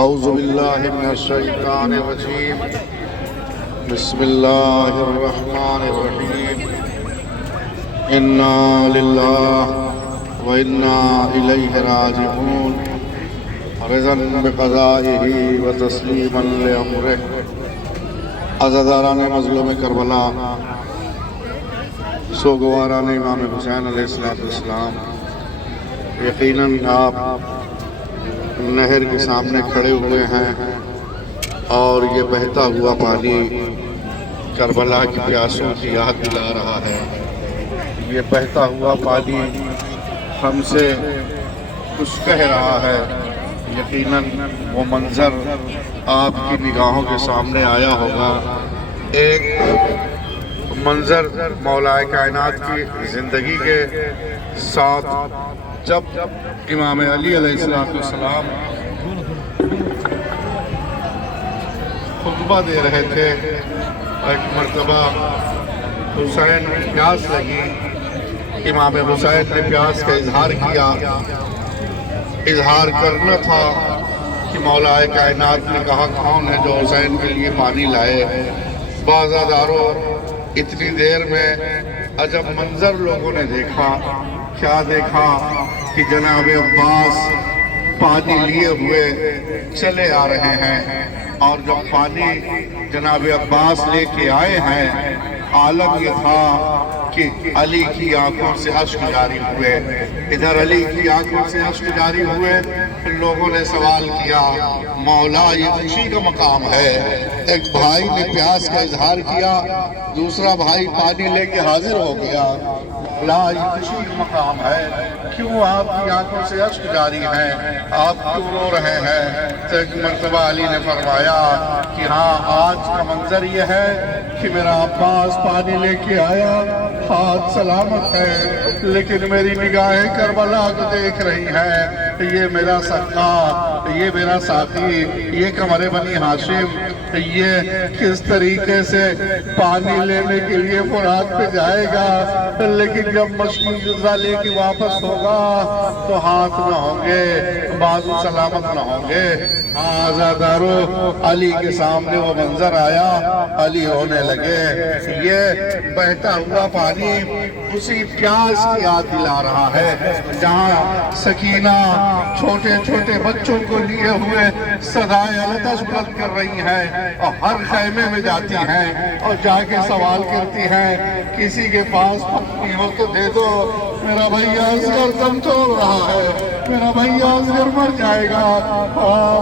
اعوذ باللہ من الشیطان الرجیم بسم اللہ الرحمن الرحیم انا للہ وَإِنَّا إِلَيْهِ رَاجِعُونَ رضا بقضائه وتسلیما لأمره۔ عزاداران مظلوم کربلا، سوگواران امام حسین علیہ السلام، یقیناً آپ نہر کے سامنے کھڑے ہوئے ہیں اور یہ بہتا ہوا پانی کربلا کی پیاسوں کی یاد دلا رہا ہے۔ یہ بہتا ہوا پانی ہم سے کچھ کہہ رہا ہے۔ یقیناً وہ منظر آپ کی نگاہوں کے سامنے آیا ہوگا، ایک منظر مولا کائنات کی زندگی کے ساتھ جب امام علی علیہ السلام خطبہ دے رہے تھے، ایک مرتبہ حسین پیاس لگی، امام حسین نے پیاس کا اظہار کیا۔ اظہار کرنا تھا کہ مولا کائنات نے کہا کون ہے جو حسین کے لیے پانی لائے۔ بازاداروں، اتنی دیر میں عجب منظر لوگوں نے دیکھا۔ کیا دیکھا کہ جناب عباس پانی لیے ہوئے چلے آ رہے ہیں، اور جب پانی جناب عباس لے کے آئے ہیں، عالم یہ تھا کہ علی کی آنکھوں سے اشک جاری ہوئے۔ ادھر علی کی آنکھوں سے اشک جاری ہوئے۔ لوگوں نے سوال کیا، مولا یہ خوشی کا مقام ہے۔ ایک بھائی نے پیاس کا اظہار کیا، دوسرا بھائی پانی لے کے حاضر ہو گیا۔ مولا یہ خوشی کا مقام ہے، کیوں آپ کی آنکھوں سے اشک جاری ہیں؟ آپ کیوں رو رہے ہیں؟ تو ایک مرتبہ علی نے فرمایا کہ ہاں، آج کا منظر یہ ہے کہ میرا عباس پانی لے کے آیا، ہاتھ سلامت ہے، لیکن میری نگاہیں کربلا کو دیکھ رہی ہیں۔ یہ میرا سقا، یہ میرا ساتھی، یہ قمر بنی ہاشم، یہ کس طریقے سے پانی لینے کے لیے فرات پہ جائے گا، لیکن جب مشکل جزا لے کے واپس ہوگا تو ہاتھ نہ ہوں گے، بازو سلامت نہ ہوں گے۔ آزادارو، علی کے سامنے وہ منظر آیا، علی ہونے لگے۔ یہ بہتا ہوا پانی اسی پیاس کی یاد دلا رہا ہے جہاں سکینہ چھوٹے چھوٹے بچوں کو لیے ہوئے صدائے التش بلند کر رہی ہیں، اور ہر خیمے میں جاتی ہیں اور جا کے سوال کرتی ہیں، کسی کے پاس پانی ہو تو دے دو، میرا بھائی اصغر دم توڑ رہا ہے، میرا بھائی اصغر مر جائے گا۔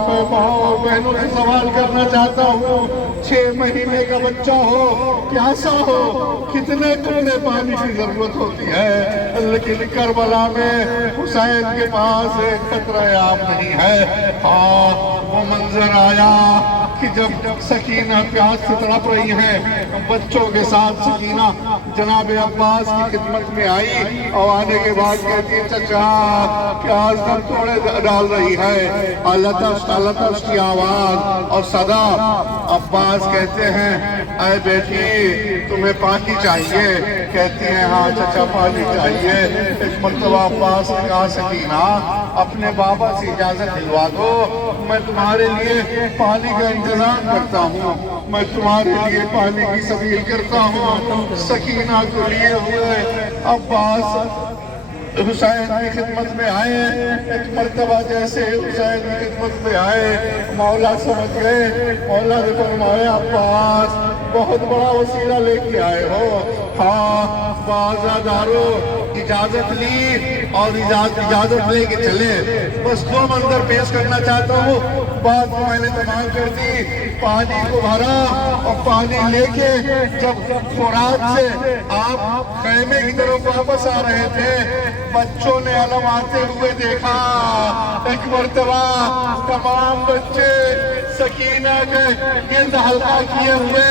میں ماں بہنوں سے سوال کرنا چاہتا ہوں، 6 مہینے کا بچہ ہو، پیاسا ہو، کتنے ٹونے پانی کی ضرورت ہوتی ہے، لیکن کربلا میں حسین کے پاس ایک قطرہ آب نہیں ہے۔ وہ منظر آیا کہ جب سکینہ پیاس سے تڑپ رہی ہے، بچوں کے ساتھ سکینہ جناب عباس کی خدمت میں آئی، اور آنے کے بعد کہتی ہے، چچا پیاس دم توڑے ڈال رہی ہے، التش کی آواز اور صدا۔ عباس کہتے ہیں، اے بیٹی تمہیں پانی چاہیے؟ کہتی ہیں، ہاں چچا پانی چاہیے۔ ایک مرتبہ عباس نے کہا، سکینہ اپنے بابا سے اجازت دلوا دو، میں تمہارے لیے پانی کا انتظام کرتا ہوں، میں تمہارے لیے پانی کی سبیل کرتا ہوں۔ سکینہ کو لیے ہوئے عباس حسین کی خدمت میں آئے۔ ایک مرتبہ جیسے حسین کی خدمت میں آئے، مولا سمجھ گئے، مولا نے فرمایا، عباس بہت بڑا وسیلہ لے کے آئے ہو۔ ہاں، بازادارو اجازت لی اور اجازت لے کے چلے۔ بس 2 منظر پیش کرنا چاہتا ہوں، بات میں نے تمام کر دی۔ پانی کو بھرا اور پانی لے کے جب فرات سے آپ خیمے کی طرف واپس آ رہے تھے، بچوں نے علم آتے ہوئے دیکھا۔ ایک مرتبہ تمام بچے سکینہ کے گرد حلقہ کیے ہوئے،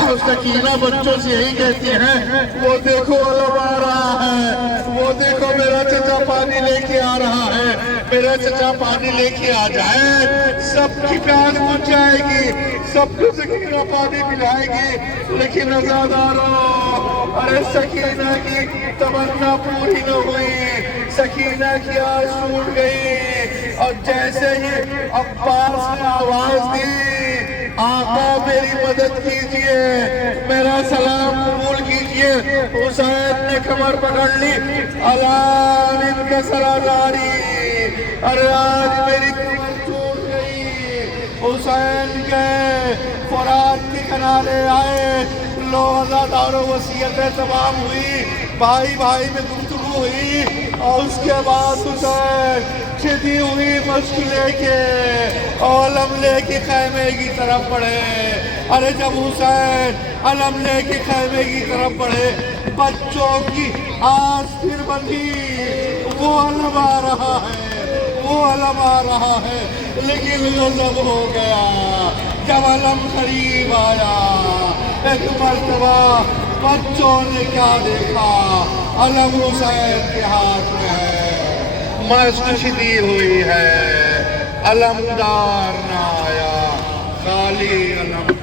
اور سکینہ بچوں سے یہی کہتی ہیں، وہ دیکھو علم آ رہا ہے، وہ دیکھو میرا چچا پانی لے کے آ رہا ہے، میرا چچا پانی لے کے آ جائے، سب کی پیاس بجھ جائے گی، سب کو سکینہ پانی پلائے گی۔ لیکن عزاداروں، ارے سکینہ کی تمنا پوری نہ ہوئی، سکینہ کی آس ٹوٹ گئی۔ اور جیسے ہی عباس نے آواز دی آقا میری مدد کیجئے میرا سلام قبول کیجئے حسین نے کمر پکڑ لی الان ان کا سراداری ارے آج میری کمر ٹوٹ گئی حسین گئے فرات کے کنارے آئے لوحہ دار و وصیتیں تمام ہوئی بھائی بھائی میں گفتگو ہوئی اور اس کے بعد حسین چھدی ہوئی مشک لے کے علم لے کے خیمے کی طرف بڑھے ارے جب حسین علم لے کے خیمے کی طرف بڑھے بچوں کی آس پھر بندھی وہ علم آ رہا ہے وہ علم آ رہا ہے لیکن غضب ہو گیا جب علم قریب آیا ایک مرتبہ بچوں نے کیا دیکھا علم حسین کے ہاتھ میں ہے مشک چھدی ہوئی ہے علمدار نہ آیا خالی علم